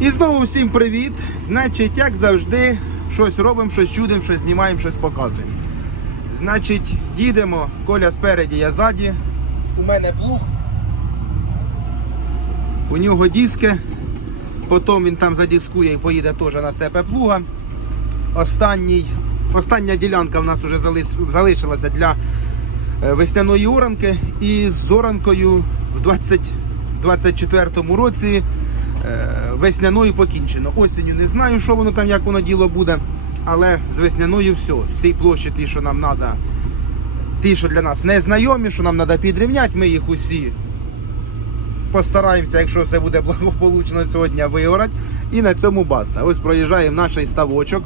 І знову всім привіт! Значить, як завжди, щось робимо, щось чудимо, щось знімаємо, щось показуємо. Значить, їдемо, Коля спереді, я ззаді. У мене плуг. У нього диски. Потім він там задіскує і поїде теж на ЦП плуга. Останній, остання ділянка в нас вже залишилася для е, весняної оранки. І з оранкою в 2024 році весняною покінчено. Осінню не знаю, що воно там, як воно діло буде. Але з весняною все. Всі площі, ті, що нам треба, ті, що для нас не знайомі, що нам треба підрівняти, ми їх усі постараємося, якщо все буде благополучно сьогодні, виорати. І на цьому баста. Ось проїжджаємо наш ставочок.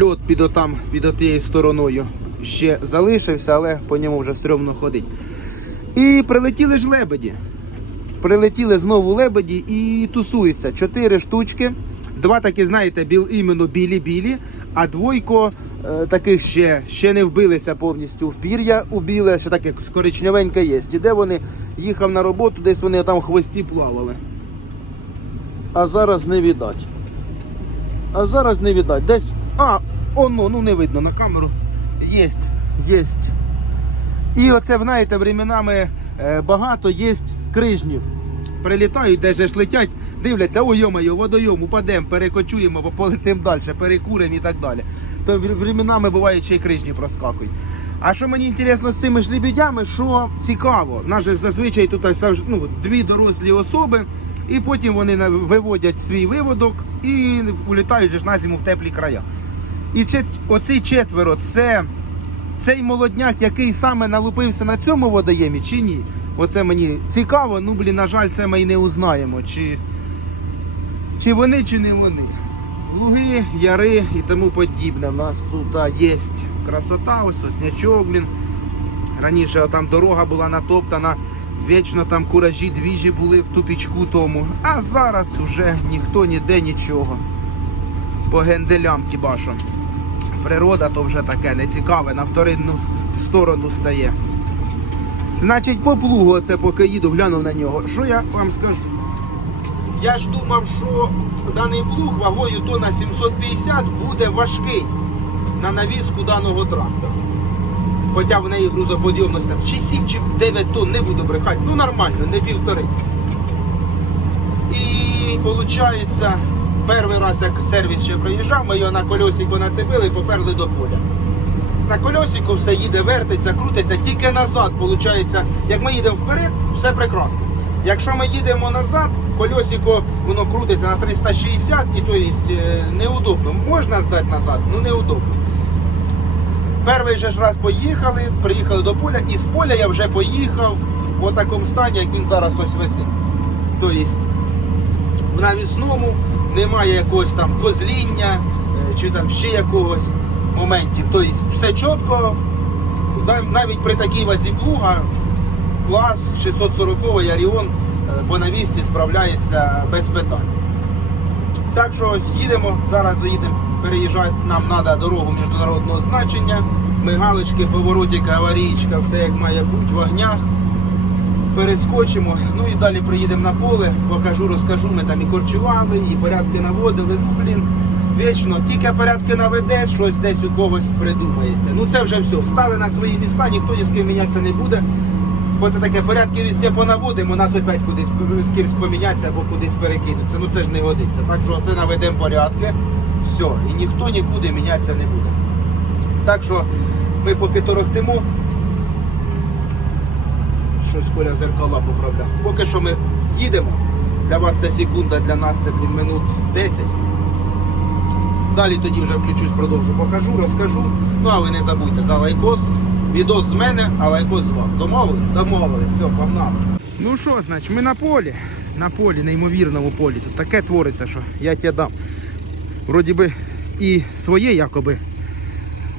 Льот під отам, під отією стороною ще залишився, але по ньому вже стрьомно ходить. І прилетіли ж лебеді. Прилетіли знову лебеді і тусуються. Чотири штучки. Два такі, знаєте, біл, іменно білі-білі, а двойко е, таких ще, ще не вбилися повністю в пір'я у біле, ще таке коричневеньке є. І де вони їхав на роботу, десь вони там в хвості плавали. А зараз не віддать. А зараз не віддать. Десь. А, оно, ну не видно на камеру. Єсть, єсть. І оце, знаєте, временами е, багато є крижнів. Прилітають, де ж летять, дивляться, ой йомаю, водойом, упадемо, перекочуємо, полетимо далі, перекуримо і так далі. То временами буває ще й крижні проскакують. А що мені цікаво з цими ж лебедями, що цікаво, нас же зазвичай тут ну, дві дорослі особи, і потім вони виводять свій виводок і улітають же на зиму в теплі края. І оці четверо це цей молодняк, який саме налупився на цьому водоємі, чи ні? Оце мені цікаво, ну блін, на жаль, це ми й не узнаємо, чи, чи вони, чи не вони. Луги, яри і тому подібне. У нас тут є красота, ось соснячок, блін. Раніше там дорога була натоптана, вічно там куражі двіжі були в тупічку тому. А зараз вже ніхто ніде нічого. По генделям хіба що природа то вже таке нецікаве, на вторинну сторону стає. Значить, по плугу, оце поки їду, глянув на нього. Що я вам скажу? Я ж думав, що даний плуг вагою тона 750 буде важкий на навіску даного трактора. Хоча в неї грузоподйомність там чи 7, чи 9 тонн, не буду брехати. Ну нормально, не півтори. І виходить, перший раз, як сервіс ще приїжджав, ми його на кольосику нацепили і поперли до поля. На кольосику все їде, вертиться, крутиться, тільки назад, виходить, як ми їдемо вперед, все прекрасно. Якщо ми їдемо назад, кольосико воно крутиться на 360 і то є е, неудобно. Можна здати назад, ну неудобно. Перший же ж раз поїхали, приїхали до поля, і з поля я вже поїхав в такому стані, як він зараз ось висить. Тобто в навісному немає якогось там козління е, чи там ще якогось моментів. Тобто все чітко, навіть при такій вазі плуга клас 640 Аріон е, по навісці справляється без питань. Так що їдемо, зараз доїдемо, переїжджати нам треба дорогу міжнародного значення. Мигалочки, поворотика, аварійка, все як має бути в огнях. Перескочимо, ну і далі приїдемо на поле, покажу, розкажу. Ми там і корчували, і порядки наводили. Ну, блін, вічно, тільки порядки наведеш, щось десь у когось придумається. Ну це вже все. Стали на свої міста, ніхто ні з ким мінятися не буде. Бо це таке порядки везде понаводимо, нас опять кудись з кимось помінятися або кудись перекинуться. Ну це ж не годиться. Так що це наведемо порядки. Все, і ніхто нікуди мінятися не буде. Так що ми попіторохтимо. Щось Коля зеркала поправляв. Поки що ми їдемо. Для вас це секунда, для нас це блін, минут 10. Далі тоді вже включусь, продовжу, покажу, розкажу. Ну а ви не забудьте за лайкос. Відос з мене, а лайкос з вас. Домовились? Домовились, все, погнали. Ну що, значить, ми на полі. На полі, неймовірному полі. Тут таке твориться, що я тебе дам. Вроді би і своє якоби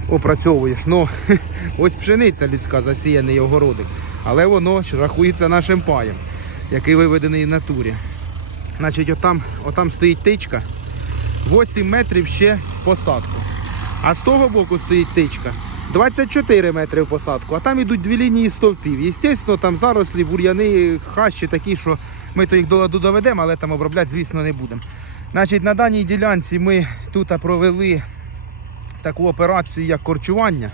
опрацьовуєш. Ну, ось пшениця людська засіяний огородик. Але воно ж рахується нашим паєм, який виведений в натурі. Значить, отам, отам стоїть тичка. 8 метрів ще в посадку. А з того боку стоїть тичка. 24 метри в посадку, а там ідуть дві лінії стовпів. Звісно, там зарослі, бур'яни, хащі такі, що ми то їх до ладу доведемо, але там обробляти, звісно, не будемо. Значить, на даній ділянці ми тут провели таку операцію, як корчування.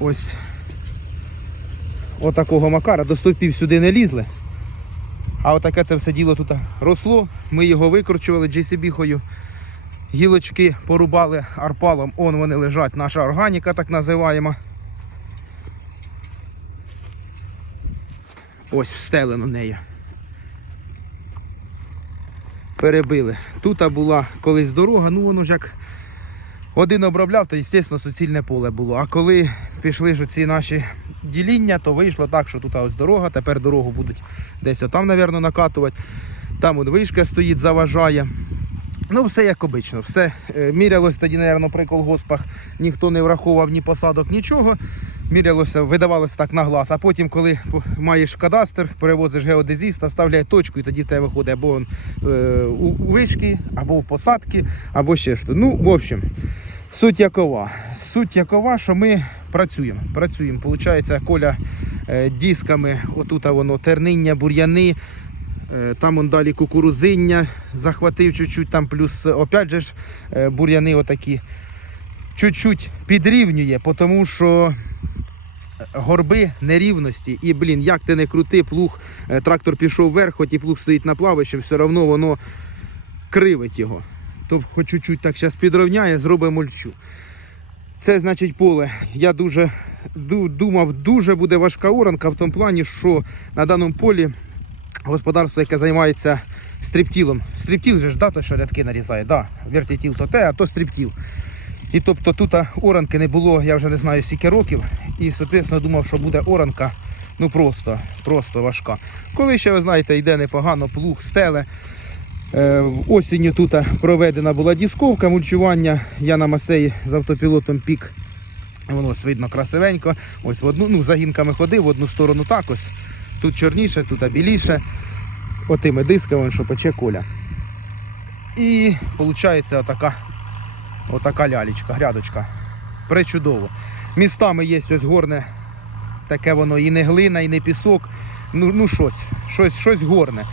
Ось отакого макара до стовпів сюди не лізли. А отаке це все діло тут росло. Ми його викорчували JCB-хою. Гілочки порубали арпалом, он вони лежать, наша органіка так називаємо. Ось встелено нею. Перебили. Тут була колись дорога, ну воно ж як один обробляв, то, звісно, суцільне поле було. А коли пішли ж ці наші діління, то вийшло так, що тут ось дорога, тепер дорогу будуть десь отам, мабуть, накатувати. Там от вишка стоїть, заважає. Ну, все як обично, все е, мірялось тоді, мабуть, при колгоспах, ніхто не враховував ні посадок, нічого. Мірялося, видавалося так на глаз. А потім, коли маєш кадастр, перевозиш геодезіста, ставляє точку, і тоді в тебе виходить або он, е, у, у вишки, або в посадки, або ще що. Ну, в общем, суть якова. Суть якова, що ми працюємо. Працюємо. Получається, коля е, дисками, отут воно терниння, бур'яни. Е, Там он далі кукурузиння захватив чуть-чуть, там плюс опять же ж е, бур'яни отакі. Чуть-чуть підрівнює, тому що горби нерівності. І, блін, як ти не крути, плуг, трактор пішов вверх, хоч і плуг стоїть на плавищі, все одно воно кривить його. То хоч чуть-чуть так зараз підрівняє, зробить мульчу. Це значить поле. Я дуже ду- думав, дуже буде важка оранка в тому плані, що на даному полі господарство, яке займається стріптілом. Стріптіл же ж да, то, що рядки нарізає. Да, вертітіл то те, а то стріптіл. І тобто тут оранки не було, я вже не знаю скільки років. І, соответственно, думав, що буде оранка ну просто, просто важка. Коли ще, ви знаєте, йде непогано, плуг, стеле. Е, осінню тут проведена була дісковка, мульчування. Я на масеї з автопілотом пік. Воно ось видно красивенько. Ось в одну, ну, загінками ходив, в одну сторону так ось. Тут чорніше, тут біліше. Отими дисками, що пече коля. І виходить отака, отака лялечка, грядочка. Пречудово. Містами є ось горне, таке воно і не глина, і не пісок. Ну, ну щось, щось, щось горне.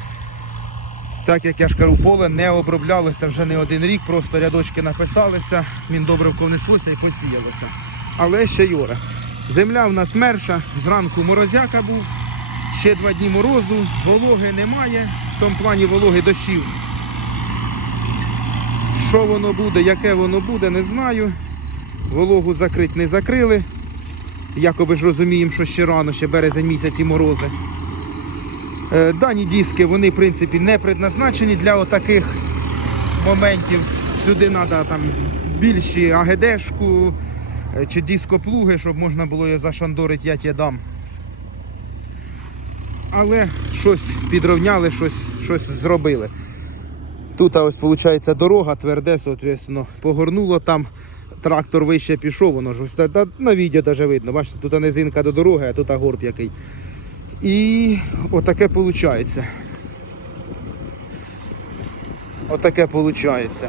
Так як я ж кажу, поле не оброблялося вже не один рік, просто рядочки написалися, міндобривко внеслося і посіялося. Але ще Йора. Земля в нас мерша, зранку морозяка був, ще два дні морозу, вологи немає, в тому плані вологи дощів. Що воно буде, яке воно буде, не знаю. Вологу закрить не закрили. Якоби ж розуміємо, що ще рано, ще березень місяць і морози. Е, Дані диски, вони в принципі не предназначені для отаких моментів. Сюди треба там більші АГДшку е, чи дископлуги, щоб можна було його зашандорити, я тебе дам. Але щось підровняли, щось, щось зробили. Тут ось виходить дорога, тверде, соответственно, погорнуло там. Трактор вище пішов, воно ж на відео навіть видно. Бачите, тут низинка до дороги, а тут горб який. І отаке виходить. Отаке виходить.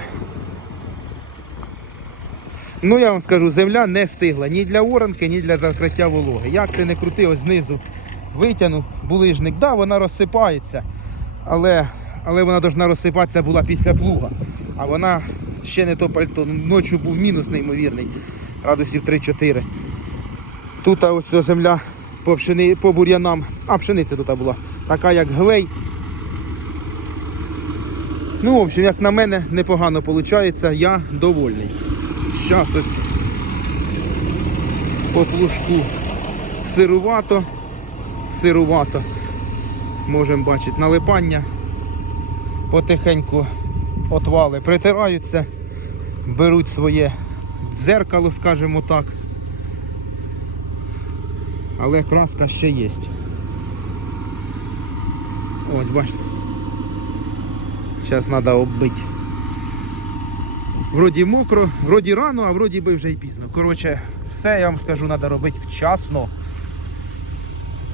Ну я вам скажу, земля не стигла ні для оранки, ні для закриття вологи. Як ти не крути, ось знизу витягнув булижник. Да, вона розсипається, але, але вона повинна розсипатися була після плуга. А вона ще не то пальто. Ночі був мінус неймовірний, градусів 3-4. Тут ось земля по, пшени, по бур'янам, а пшениця тут була, така як глей. Ну, в общем, як на мене, непогано виходить, я довольний. Зараз ось по плужку сирувато, сирувато. Можемо бачити налипання. Потихеньку отвали притираються, беруть своє дзеркало, скажімо так. Але краска ще є. Ось, бачите. Зараз треба оббити. Вроді мокро, вроді рано, а вроді би вже й пізно. Коротше, все я вам скажу, треба робити вчасно.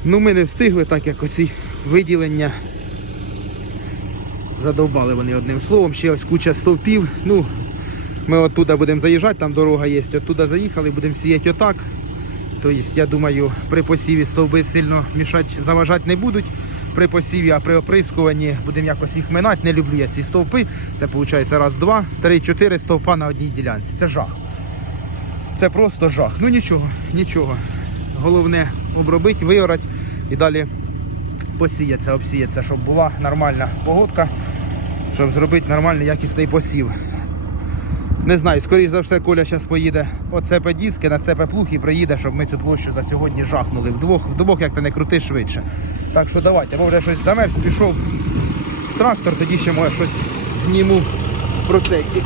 Ну ми не встигли, так як оці виділення. Задовбали вони одним словом, ще ось куча стовпів. Ну, Ми оттуда будемо заїжджати, там дорога є, оттуда заїхали, будемо сіяти отак. Тобто, я думаю, при посіві стовби сильно мішати, заважати не будуть. При посіві, а при оприскуванні будемо якось їх минати. Не люблю я ці стовпи. Це виходить раз, два, три, чотири стовпа на одній ділянці. Це жах. Це просто жах. Ну нічого, нічого. Головне обробити, виорати і далі посіятися, обсіятися, щоб була нормальна погодка, щоб зробити нормальний якісний посів. Не знаю, скоріш за все, Коля зараз поїде оцепе диски, на цепе плуг і приїде, щоб ми цю площу за сьогодні жахнули. Вдвох, вдвох як ти не крути швидше. Так що давайте, бо вже щось замерз, пішов в трактор, тоді ще може щось зніму в процесі.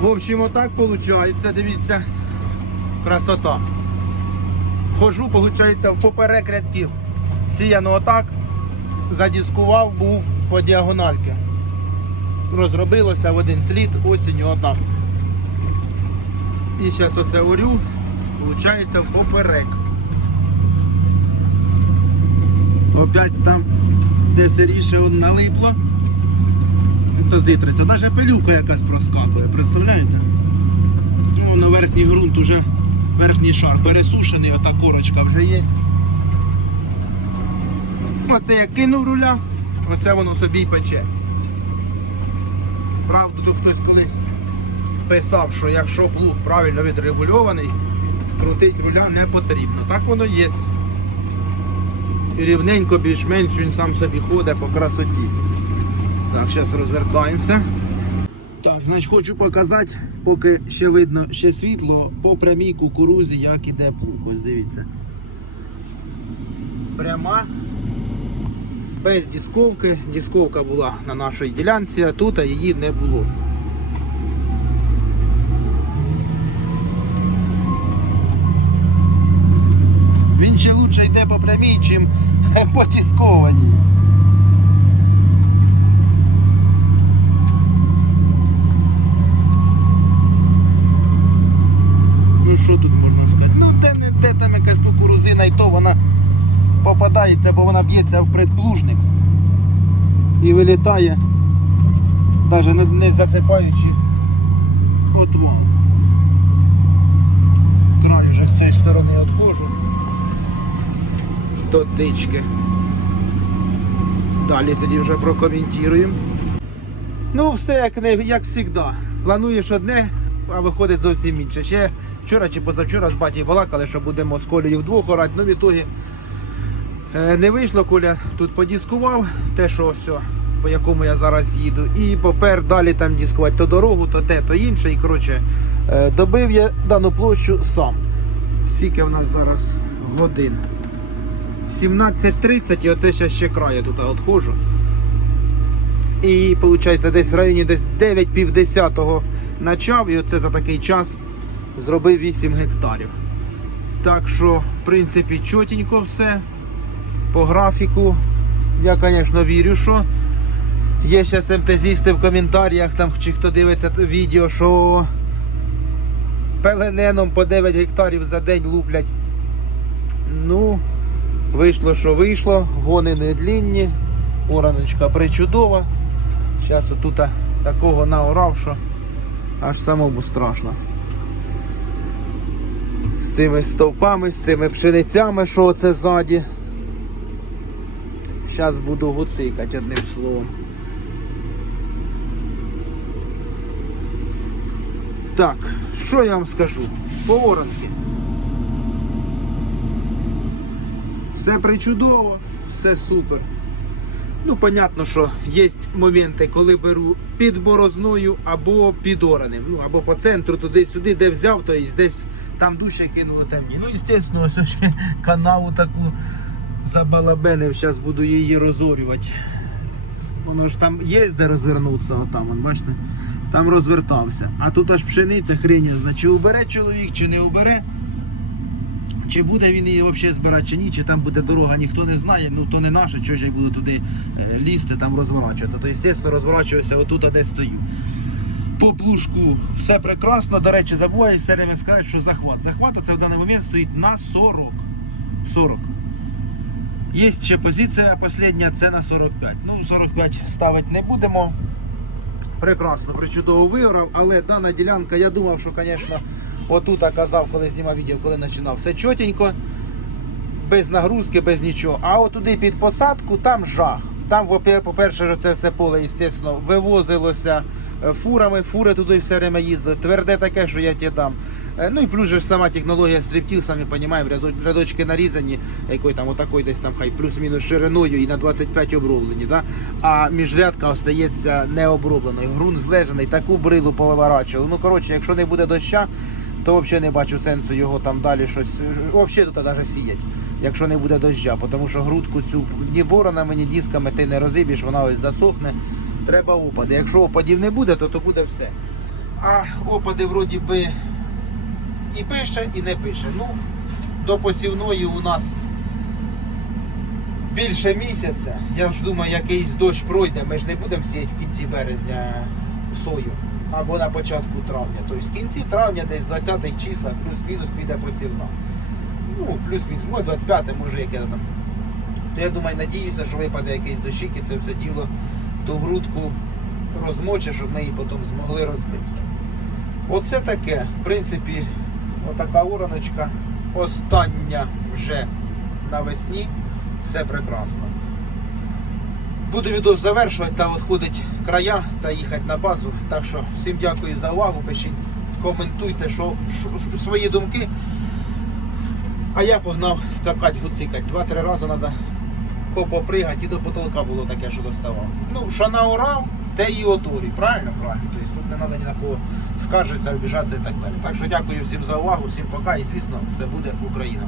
В общем, отак виходить, дивіться, красота. Хожу, виходить, в поперек рядків. Сіяно отак, задіскував, був по діагональки розробилося в один слід осінню отак. І зараз оце орю, виходить поперек. Опять там де сиріше налипло. То зитриться. Навіть пилюка якась проскакує, представляєте? Ну, на верхній ґрунт уже верхній шар пересушений, ота корочка вже є. Оце я кинув руля, оце воно собі й пече. Правда, тут хтось колись писав, що якщо плуг правильно відрегульований, крутить руля не потрібно. Так воно є. Рівненько, більш-менш він сам собі ходить по красоті. Так, зараз розвертаємося. Так, значить хочу показати, поки ще видно ще світло, по прямій кукурузі, як іде плуг. Ось дивіться. Пряма без дісковки. Дісковка була на нашій ділянці, а тут її не було. Він ще лучше йде по прямій, чим по дискованій. Ну що тут можна сказати? Ну де не де там якась кукурузина і то вона попадається, бо вона б'ється в предплужник і вилітає, навіть не, засипаючи отвал. Край вже з цієї сторони відходжу до тички. Далі тоді вже прокоментуємо. Ну, все як не як завжди. Плануєш одне, а виходить зовсім інше. Ще вчора чи позавчора з батьком балакали, що будемо з Колею вдвох орати, ну в ітогі Не вийшло, Коля тут подіскував те, що все, по якому я зараз їду. І попер далі там дискувати то дорогу, то те, то інше. І коротше, е, добив я дану площу сам. Скільки в нас зараз годин? 17.30 і оце ще ще край я тут відходжу. І виходить десь в районі десь 9 пів почав і оце за такий час зробив 8 гектарів. Так що, в принципі, чотенько все по графіку. Я, звісно, вірю, що є зараз МТЗісти в коментарях, там, чи хто дивиться відео, що пелененом по 9 гектарів за день луплять. Ну, вийшло, що вийшло, гони не длінні, ораночка причудова. Зараз отут такого наорав, що аж самому страшно. З цими стовпами, з цими пшеницями, що це ззаді. Зараз буду гуцикати одним словом. Так, що я вам скажу? По воронки. Все причудово, все супер. Ну, понятно, що є моменти, коли беру під борозною або під ораним. Ну, або по центру, туди-сюди, де взяв, то есть десь там душе кинуло там. Ну, звісно, ось ще канаву таку забалабенив, зараз буду її розорювати. Воно ж там є де розвернутися, отам, бачите? Там розвертався. А тут аж пшениця хрень, зна, чи убере чоловік, чи не убере. Чи буде він її взагалі збирати, чи ні, чи там буде дорога, ніхто не знає, ну то не наше, що ж я буду туди е, лізти, там розворачуватися. То, звісно, розворачуюся отут, а де стою. По плужку все прекрасно. До речі, забуваю все время сказати, що захват. Захват це в даний момент стоїть на 40. 40. Є ще позиція остання, це на 45. Ну, 45 ставити не будемо. прекрасно, причудово виграв, але дана ділянка, я думав, що, звісно, отут казав, коли знімав відео, коли починав, все чотенько, без нагрузки, без нічого. А отуди під посадку там жах. Там, по-перше, це все поле, звісно, вивозилося е, фурами, фури туди все время їздили. Тверде таке, що я ті дам. Е, Ну і плюс же сама технологія стрибків, самі розуміємо, рядочки нарізані, якої там отакої десь там хай плюс-мінус шириною і на 25 оброблені. Да? А міжрядка остається необробленою. Грунт злежений, таку брилу повиворачували. Ну коротше, якщо не буде доща, то взагалі не бачу сенсу його там далі щось. Взагалі тут навіть сіять, якщо не буде доща, тому що грудку цю ні боронами, ні дисками ти не розіб'єш, вона ось засохне. Треба опади. Якщо опадів не буде, то то буде все. А опади вроді би і пише, і не пише. Ну, до посівної у нас більше місяця. Я ж думаю, якийсь дощ пройде. Ми ж не будемо сіяти в кінці березня сою або на початку травня. Тобто в кінці травня, десь 20-х числах, плюс-мінус піде посівна. Ну, плюс-мінус, може 25, може яке там. То я думаю, надіюся, що випаде якийсь дощик і це все діло ту грудку розмоче, щоб ми її потім змогли розбити. Оце таке, в принципі, отака ураночка. Остання вже навесні. Все прекрасно. Буду відео завершувати та відходити края та їхати на базу. Так що всім дякую за увагу. Пишіть, коментуйте що, що, свої думки. А я погнав скакати, гуцикати. Два-три рази треба попригати і до потолка було таке, що доставав. Ну, що наорав, те і одурі. Правильно? Правильно. Тобто тут не треба ні на кого скаржитися, обіжатися і так далі. Так що дякую всім за увагу, всім пока і звісно, все буде Україна.